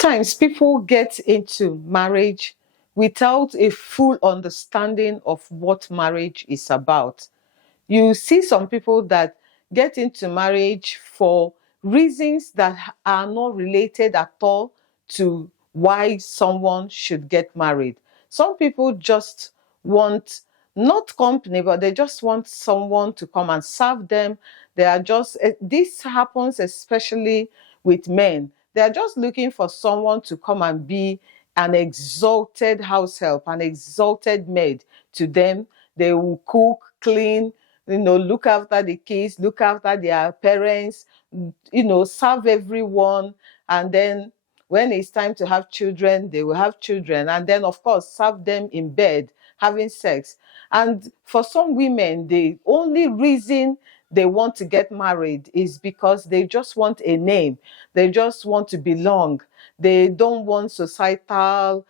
Sometimes people get into marriage without a full understanding of what marriage is about. You see some people that get into marriage for reasons that are not related at all to why someone should get married. Some people just want not company, but they just want someone to come and serve them. They are just, this happens especially with men. They are just looking for someone to come and be an exalted house help, an exalted maid to them. They will cook, clean, look after the kids, look after their parents, serve everyone. And then when it's time to have children, they will have children. And then, of course, serve them in bed, having sex. And for some women, the only reason they want to get married is because they just want a name. They just want to belong. They don't want societal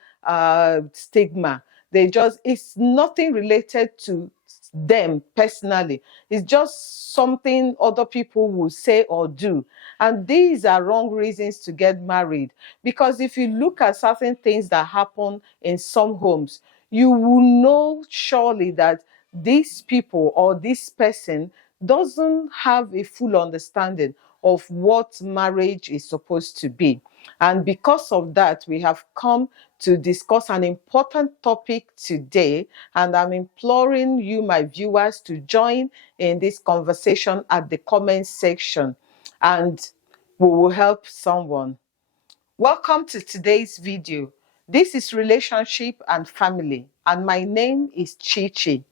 stigma. It's nothing related to them personally. It's just something other people will say or do. And these are wrong reasons to get married. Because if you look at certain things that happen in some homes, you will know surely that these people or this person doesn't have a full understanding of what marriage is supposed to be. And because of that, we have come to discuss an important topic today. And I'm imploring you, my viewers, to join in this conversation at the comment section, and we will help someone. Welcome to today's video. This is Relationship and Family, and my name is Chichi.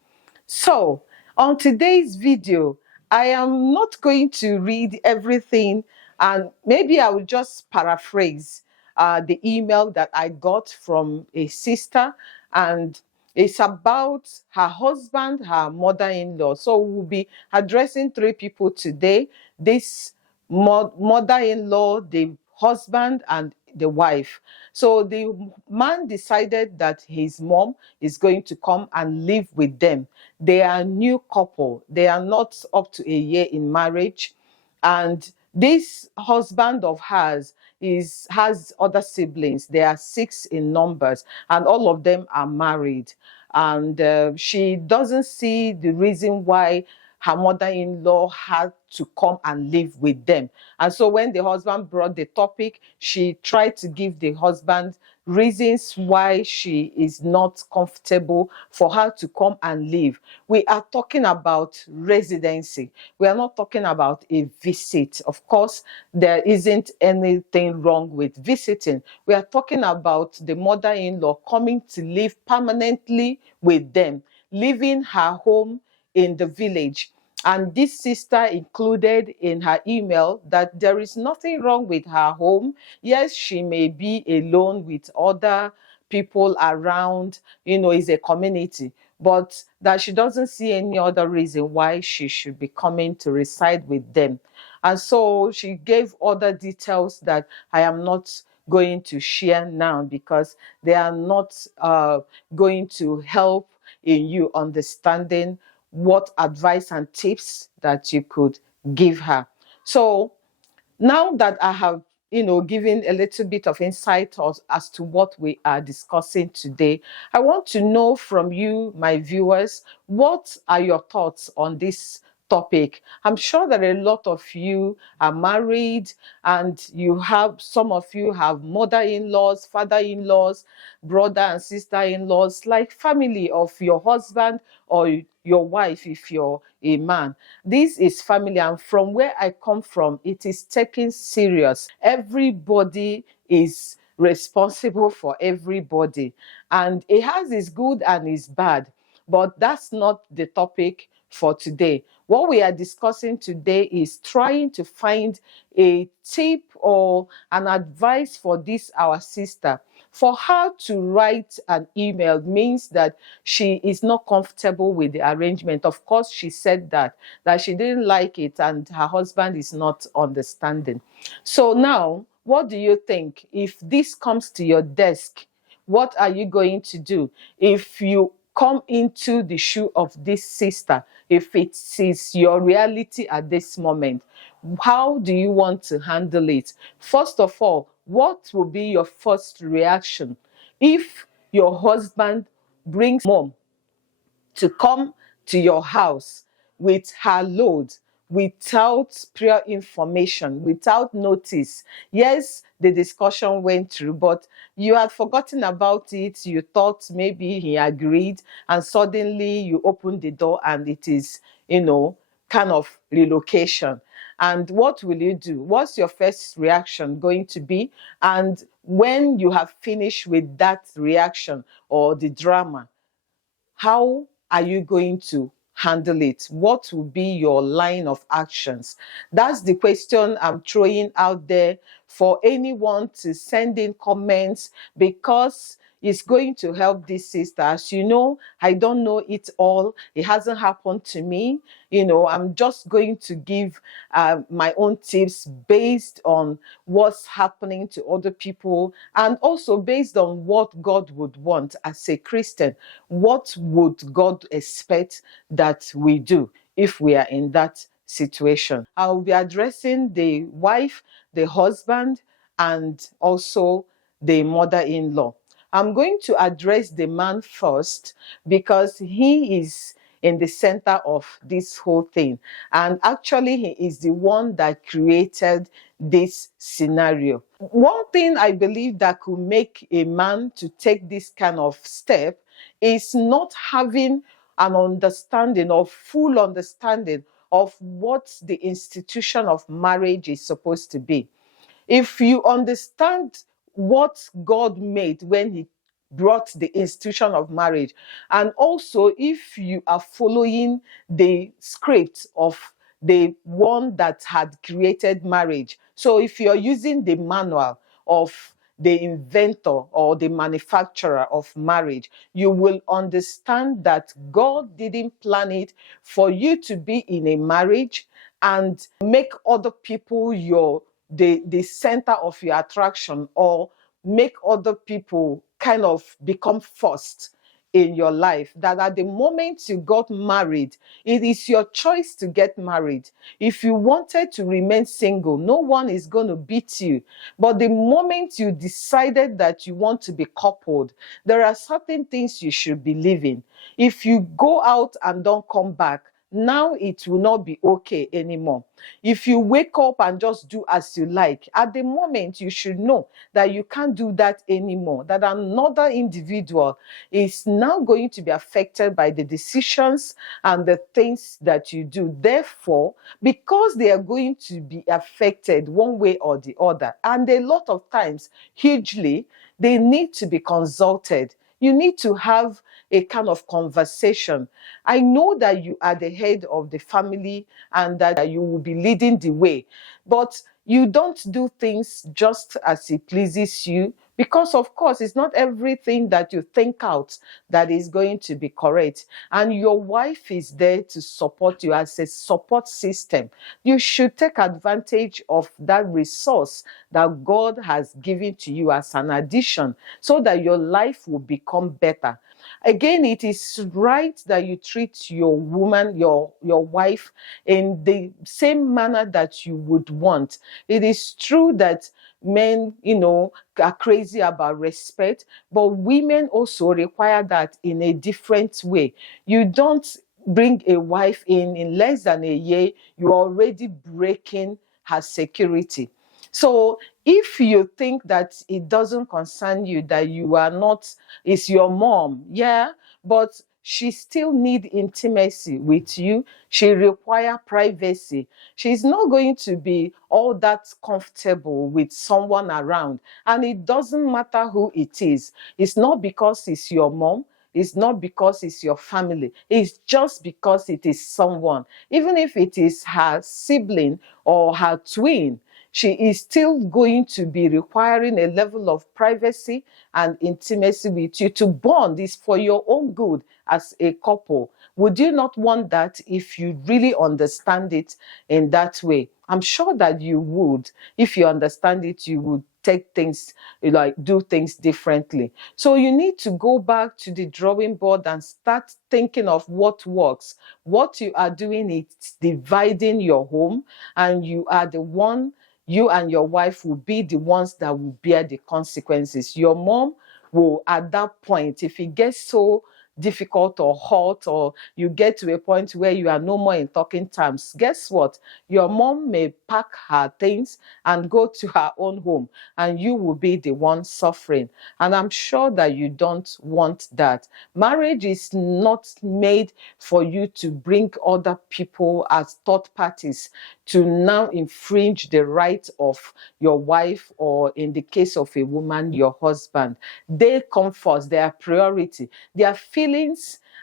So, on today's video, I am not going to read everything, and maybe I will just paraphrase the email that I got from a sister, and it's about her husband, her mother-in-law. So we'll be addressing three people today: this mother-in-law, the husband, and the wife. So the man decided that his mom is going to come and live with them. They are a new couple. They are not up to a year in marriage. And this husband of hers has other siblings. There are 6 in numbers, and all of them are married. And she doesn't see the reason why her mother-in-law had to come and live with them. And so when the husband brought the topic, she tried to give the husband reasons why she is not comfortable for her to come and live. We are talking about residency. We are not talking about a visit. Of course, there isn't anything wrong with visiting. We are talking about the mother-in-law coming to live permanently with them, leaving her home in the village. And this sister included in her email that there is nothing wrong with her home. Yes, she may be alone with other people around, it's a community, but that she doesn't see any other reason why she should be coming to reside with them. And so she gave other details that I am not going to share now, because they are not going to help in you understanding what advice and tips that you could give her. So now that I have, given a little bit of insight as to what we are discussing today, I want to know from you, my viewers, what are your thoughts on this topic? I'm sure that a lot of you are married, and some of you have mother-in-laws, father-in-laws, brother and sister-in-laws, like family of your husband or your wife if you're a man. This is family, and from where I come from, it is taken serious. Everybody is responsible for everybody, and it has its good and its bad, but that's not the topic for today. What we are discussing today is trying to find a tip or an advice for this, our sister. For her to write an email means that she is not comfortable with the arrangement. Of course, she said that she didn't like it, and her husband is not understanding. So now, what do you think? If this comes to your desk, what are you going to do? If you come into the shoe of this sister, if it is your reality at this moment, how do you want to handle it? First of all, what will be your first reaction if your husband brings mom to come to your house with her load without prior information, without notice? Yes, the discussion went through, but you had forgotten about it. You thought maybe he agreed, and suddenly you open the door and it is, kind of relocation. And what will you do? What's your first reaction going to be? And when you have finished with that reaction or the drama, how are you going to handle it? What will be your line of actions? That's the question I'm throwing out there for anyone to send in comments, because it's going to help this sister. As you know, I don't know it all. It hasn't happened to me. I'm just going to give my own tips based on what's happening to other people, and also based on what God would want as a Christian. What would God expect that we do if we are in that situation? I'll be addressing the wife, the husband, and also the mother-in-law. I'm going to address the man first because he is in the center of this whole thing. And actually, he is the one that created this scenario. One thing I believe that could make a man to take this kind of step is not having an understanding or full understanding of what the institution of marriage is supposed to be. If you understand what God made when he brought the institution of marriage, and also if you are following the script of the one that had created marriage, so if you're using the manual of the inventor or the manufacturer of marriage, you will understand that God didn't plan it for you to be in a marriage and make other people the center of your attraction, or make other people kind of become first in your life. That at the moment you got married, it is your choice to get married. If you wanted to remain single, no one is going to beat you. But the moment you decided that you want to be coupled, there are certain things you should believe in. If you go out and don't come back, now it will not be okay anymore. If you wake up and just do as you like, at the moment you should know that you can't do that anymore, that another individual is now going to be affected by the decisions and the things that you do. Therefore, because they are going to be affected one way or the other, and a lot of times, hugely, they need to be consulted. You need to have a kind of conversation. I know that you are the head of the family and that you will be leading the way, but you don't do things just as it pleases you, because of course it's not everything that you think out that is going to be correct. And your wife is there to support you as a support system. You should take advantage of that resource that God has given to you as an addition, so that your life will become better. Again, it is right that you treat your woman, your wife, in the same manner that you would want. It is true that men, are crazy about respect, but women also require that in a different way. You don't bring a wife in less than a year, you're already breaking her security. So if you think that it doesn't concern you, that you are not, it's your mom, yeah, but she still need intimacy with you. She require privacy. She's not going to be all that comfortable with someone around. And it doesn't matter who it is. It's not because it's your mom. It's not because it's your family. It's just because it is someone. Even if it is her sibling or her twin, she is still going to be requiring a level of privacy and intimacy with you. To bond is for your own good as a couple. Would you not want that if you really understand it in that way? I'm sure that you would. If you understand it, you would take things, like do things differently. So you need to go back to the drawing board and start thinking of what works. What you are doing is dividing your home, and you are the one you and your wife will be the ones that will bear the consequences. Your mom will, at that point, if it gets so difficult or hot, or you get to a point where you are no more in talking terms, guess what? Your mom may pack her things and go to her own home, and you will be the one suffering. And I'm sure that you don't want that. Marriage is not made for you to bring other people as third parties to now infringe the right of your wife, or in the case of a woman, your husband. They come first, they are priority. Their feelings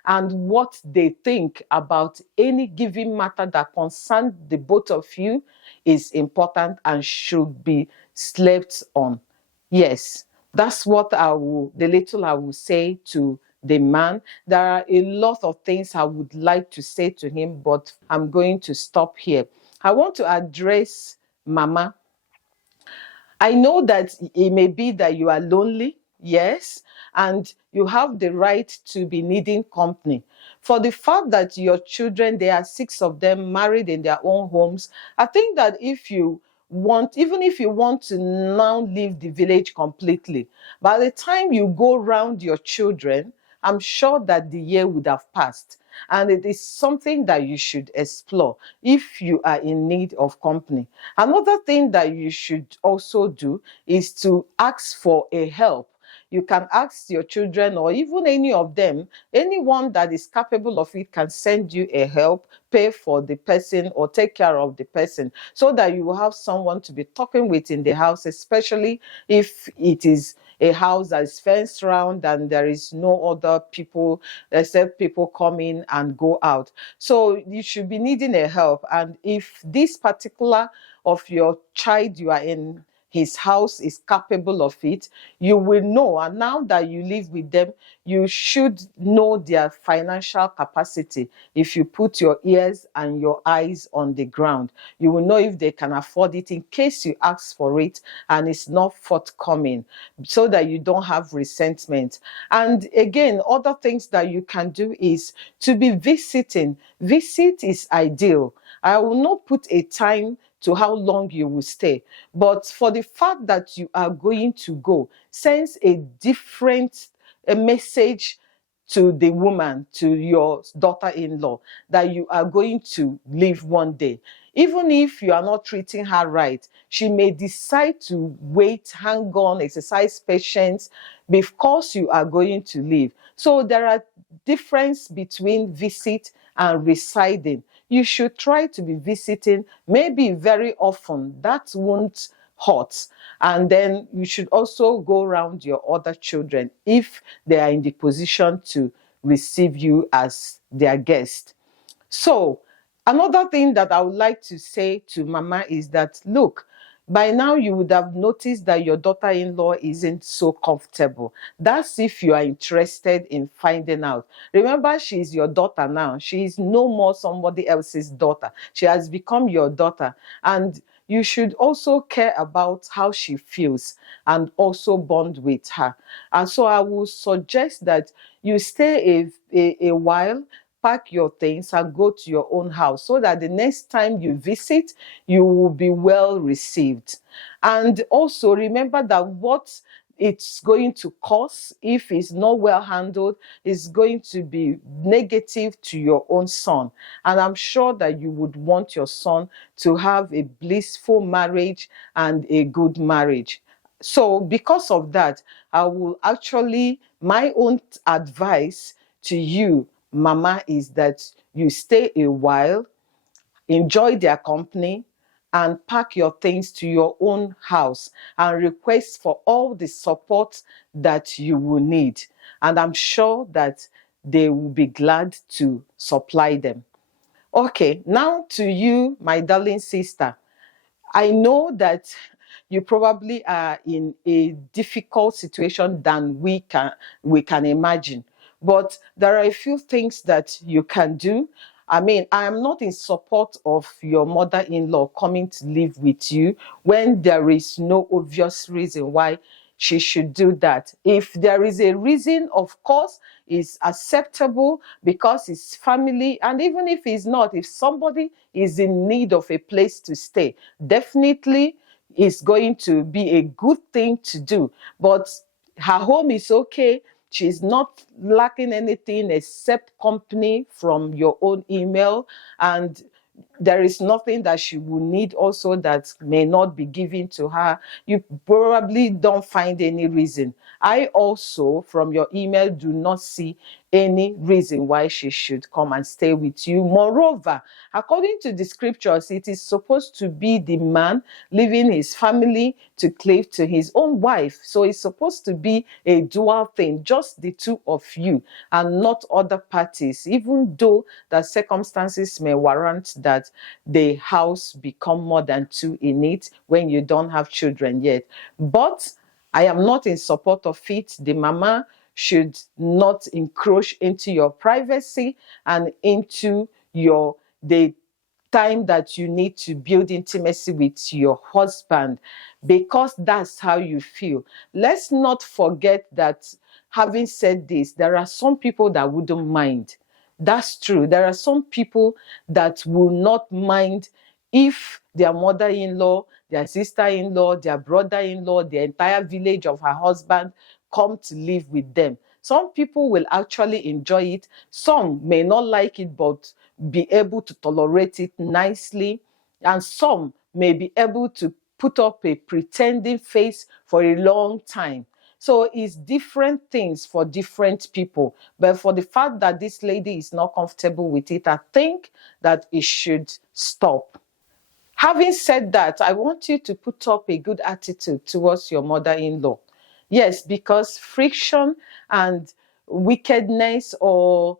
and what they think about any given matter that concerns the both of you is important and should be slept on. Yes, that's what the little I will say to the man. There are a lot of things I would like to say to him, but I'm going to stop here. I want to address Mama. I know that it may be that you are lonely, yes, and you have the right to be needing company. For the fact that your children, there are 6 of them married in their own homes, I think that if you want, even if you want to now leave the village completely, by the time you go round your children, I'm sure that the year would have passed. And it is something that you should explore if you are in need of company. Another thing that you should also do is to ask for a help. You can ask your children, or even any of them, anyone that is capable of it can send you a help, pay for the person or take care of the person, so that you will have someone to be talking with in the house, especially if it is a house that is fenced around and there is no other people except people come in and go out. So you should be needing a help. And if this particular of your child you are in his house is capable of it, you will know. And now that you live with them, you should know their financial capacity. If you put your ears and your eyes on the ground, you will know if they can afford it in case you ask for it and it's not forthcoming, so that you don't have resentment. And again, other things that you can do is to be visiting. Visit is ideal. I will not put a time to how long you will stay, but for the fact that you are going to go, sends a different message to the woman, to your daughter-in-law, that you are going to leave one day. Even if you are not treating her right, she may decide to wait, hang on, exercise patience, because you are going to leave. So there are difference between visit and residing. You should try to be visiting, maybe very often. That won't hurt. And then you should also go around your other children if they are in the position to receive you as their guest. So another thing that I would like to say to Mama is that, look, by now you would have noticed that your daughter-in-law isn't so comfortable. That's if you are interested in finding out. Remember, she's your daughter now. She is no more somebody else's daughter. She has become your daughter. And you should also care about how she feels and also bond with her. And so I will suggest that you stay a while, pack your things and go to your own house, so that the next time you visit, you will be well received. And also remember that what it's going to cause, if it's not well handled, is going to be negative to your own son. And I'm sure that you would want your son to have a blissful marriage and a good marriage. So because of that, I will actually, my own advice to you, Mama, is that you stay a while, enjoy their company, and pack your things to your own house and request for all the support that you will need. And I'm sure that they will be glad to supply them. Okay, now to you, my darling sister. I know that you probably are in a difficult situation than we can imagine. But there are a few things that you can do. I mean, I am not in support of your mother-in-law coming to live with you when there is no obvious reason why she should do that. If there is a reason, of course, it's acceptable because it's family. And even if it's not, if somebody is in need of a place to stay, definitely is going to be a good thing to do. But her home is okay. She's not lacking anything except company from your own email, and there is nothing that she will need also that may not be given to her. You probably don't find any reason. I also, from your email, do not see any reason why she should come and stay with you. Moreover, according to the scriptures, it is supposed to be the man leaving his family to cleave to his own wife. So it's supposed to be a dual thing, just the two of you and not other parties, even though the circumstances may warrant that the house become more than two in it when you don't have children yet. But I am not in support of it. The mama should not encroach into your privacy and into the time that you need to build intimacy with your husband, because that's how you feel. Let's not forget that, having said this, there are some people that wouldn't mind. That's true. There are some people that will not mind if their mother-in-law, their sister-in-law, their brother-in-law, the entire village of her husband come to live with them. Some people will actually enjoy it. Some may not like it, but be able to tolerate it nicely. And some may be able to put up a pretending face for a long time. So it's different things for different people. But for the fact that this lady is not comfortable with it, I think that it should stop. Having said that, I want you to put up a good attitude towards your mother-in-law. Yes, because friction and wickedness, or,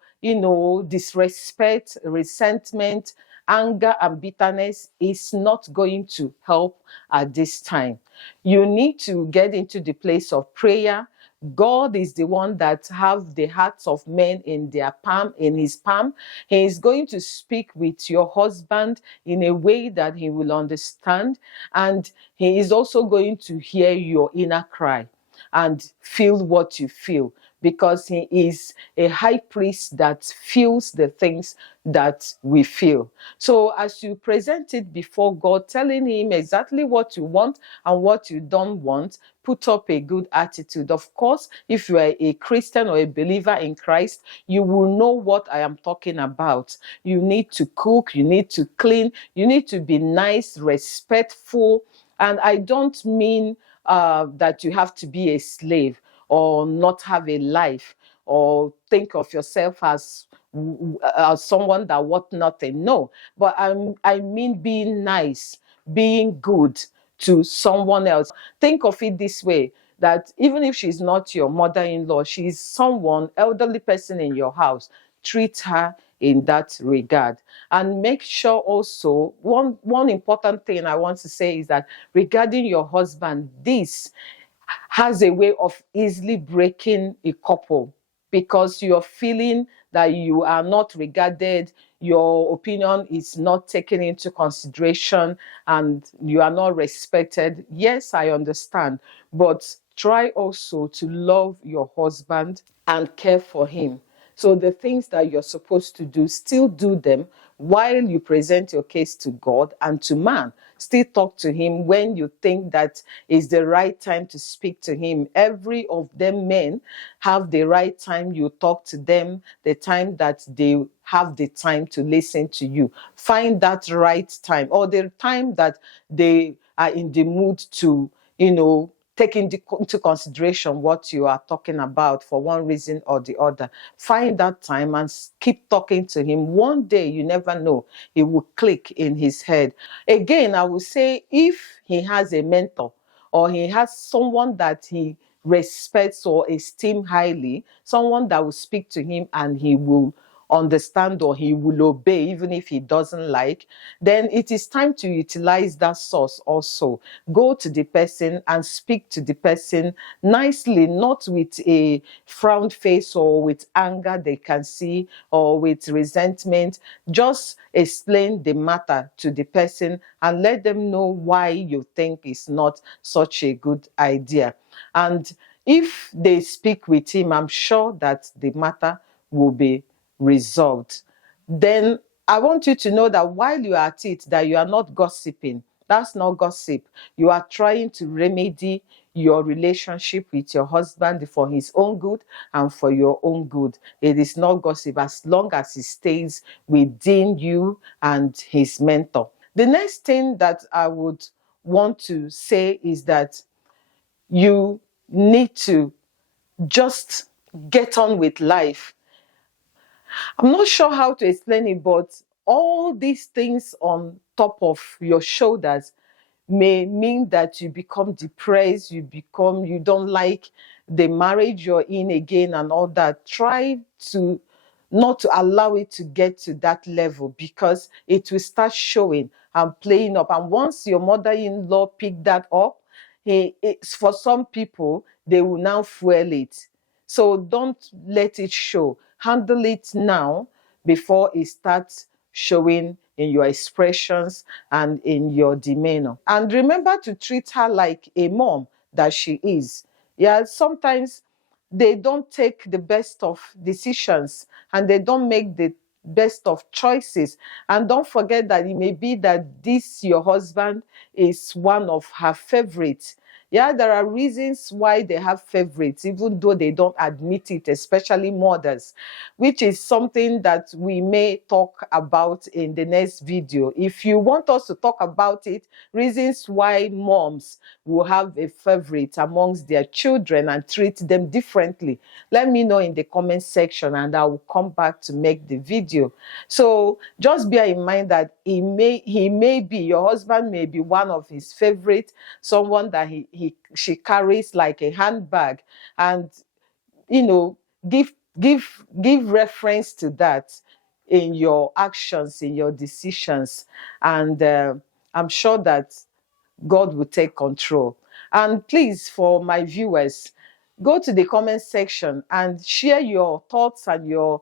disrespect, resentment, anger, and bitterness is not going to help at this time. You need to get into the place of prayer. God is the one that have the hearts of men in his palm. He is going to speak with your husband in a way that he will understand, and he is also going to hear your inner cry and feel what you feel, because he is a high priest that feels the things that we feel. So as you present it before God, telling him exactly what you want and what you don't want, put up a good attitude. Of course, if you are a Christian or a believer in Christ, you will know what I am talking about. You need to cook, you need to clean, you need to be nice, respectful. And I don't mean that you have to be a slave or not have a life or think of yourself as someone that want nothing. No, but I mean being nice, being good to someone else. Think of it this way, that even if she's not your mother-in-law, she's someone, elderly person in your house. Treat her in that regard. And make sure also, one important thing I want to say is that regarding your husband, this has a way of easily breaking a couple, because you're feeling that you are not regarded, your opinion is not taken into consideration, and you are not respected. Yes, I understand, but try also to love your husband and care for him. So the things that you're supposed to do, still do them while you present your case to God and to man. Still talk to him when you think that is the right time to speak to him. Every of them men have the right time you talk to them, the time that they have the time to listen to you. Find that right time, or the time that they are in the mood to, take into consideration what you are talking about for one reason or the other. Find that time and keep talking to him. One day, you never know, it will click in his head. Again, I will say, if he has a mentor or he has someone that he respects or esteems highly, someone that will speak to him and he will understand or he will obey even if he doesn't like, then it is time to utilize that source also. Go to the person and speak to the person nicely, not with a frowned face or with anger they can see or with resentment. Just explain the matter to the person and let them know why you think it's not such a good idea. And if they speak with him, I'm sure that the matter will be resolved. Then I want you to know that while you are at it, that you are not gossiping. That's not gossip. You are trying to remedy your relationship with your husband for his own good and for your own good. It is not gossip as long as it stays within you and his mentor. The next thing that I would want to say is that you need to just get on with life. I'm not sure how to explain it, but all these things on top of your shoulders may mean that you become depressed, you don't like the marriage you're in again and all that. Try to not to allow it to get to that level, because it will start showing and playing up. And once your mother-in-law pick that up, it's for some people, they will now fuel it. So don't let it show. Handle it now before it starts showing in your expressions and in your demeanor. And remember to treat her like a mom that she is. Yeah, sometimes they don't take the best of decisions and they don't make the best of choices. And don't forget that it may be that this, your husband, is one of her favorites. Yeah, there are reasons why they have favorites, even though they don't admit it, especially mothers, which is something that we may talk about in the next video. If you want us to talk about it, reasons why moms will have a favorite amongst their children and treat them differently, let me know in the comment section and I will come back to make the video. So just bear in mind that he may be, your husband may be one of his favorite, someone that she carries like a handbag, and give reference to that in your actions, in your decisions, and I'm sure that God will take control. And please, for my viewers, go to the comment section and share your thoughts and your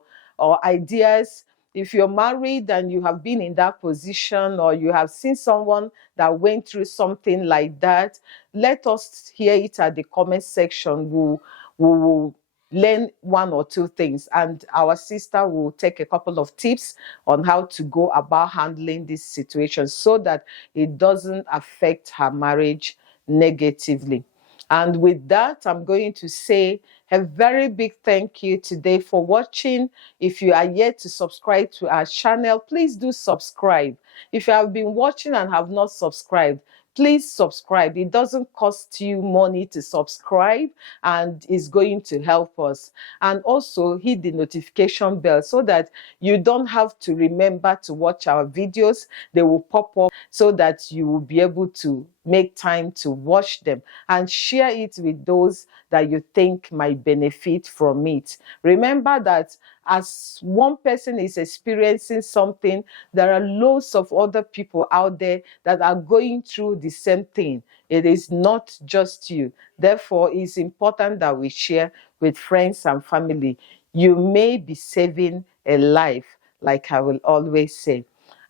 ideas. If you're married and you have been in that position, or you have seen someone that went through something like that, let us hear it at the comment section. We will learn one or two things, and our sister will take a couple of tips on how to go about handling this situation so that it doesn't affect her marriage negatively. And with that, I'm going to say a very big thank you today for watching. If you are yet to subscribe to our channel, please do subscribe. If you have been watching and have not subscribed, please subscribe. It doesn't cost you money to subscribe, and it's going to help us. And also hit the notification bell so that you don't have to remember to watch our videos. They will pop up so that you will be able to make time to watch them, and share it with those that you think might benefit from it. Remember that as one person is experiencing something, there are loads of other people out there that are going through the same thing. It is not just you. Therefore, it's important that we share with friends and family. You may be saving a life, like I will always say.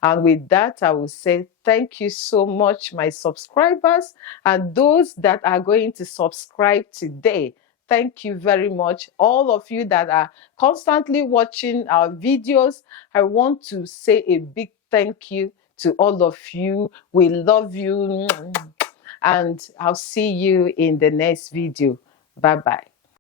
And with that, I will say thank you so much, my subscribers, and those that are going to subscribe today. Thank you very much. All of you that are constantly watching our videos, I want to say a big thank you to all of you. We love you. And I'll see you in the next video. Bye-bye.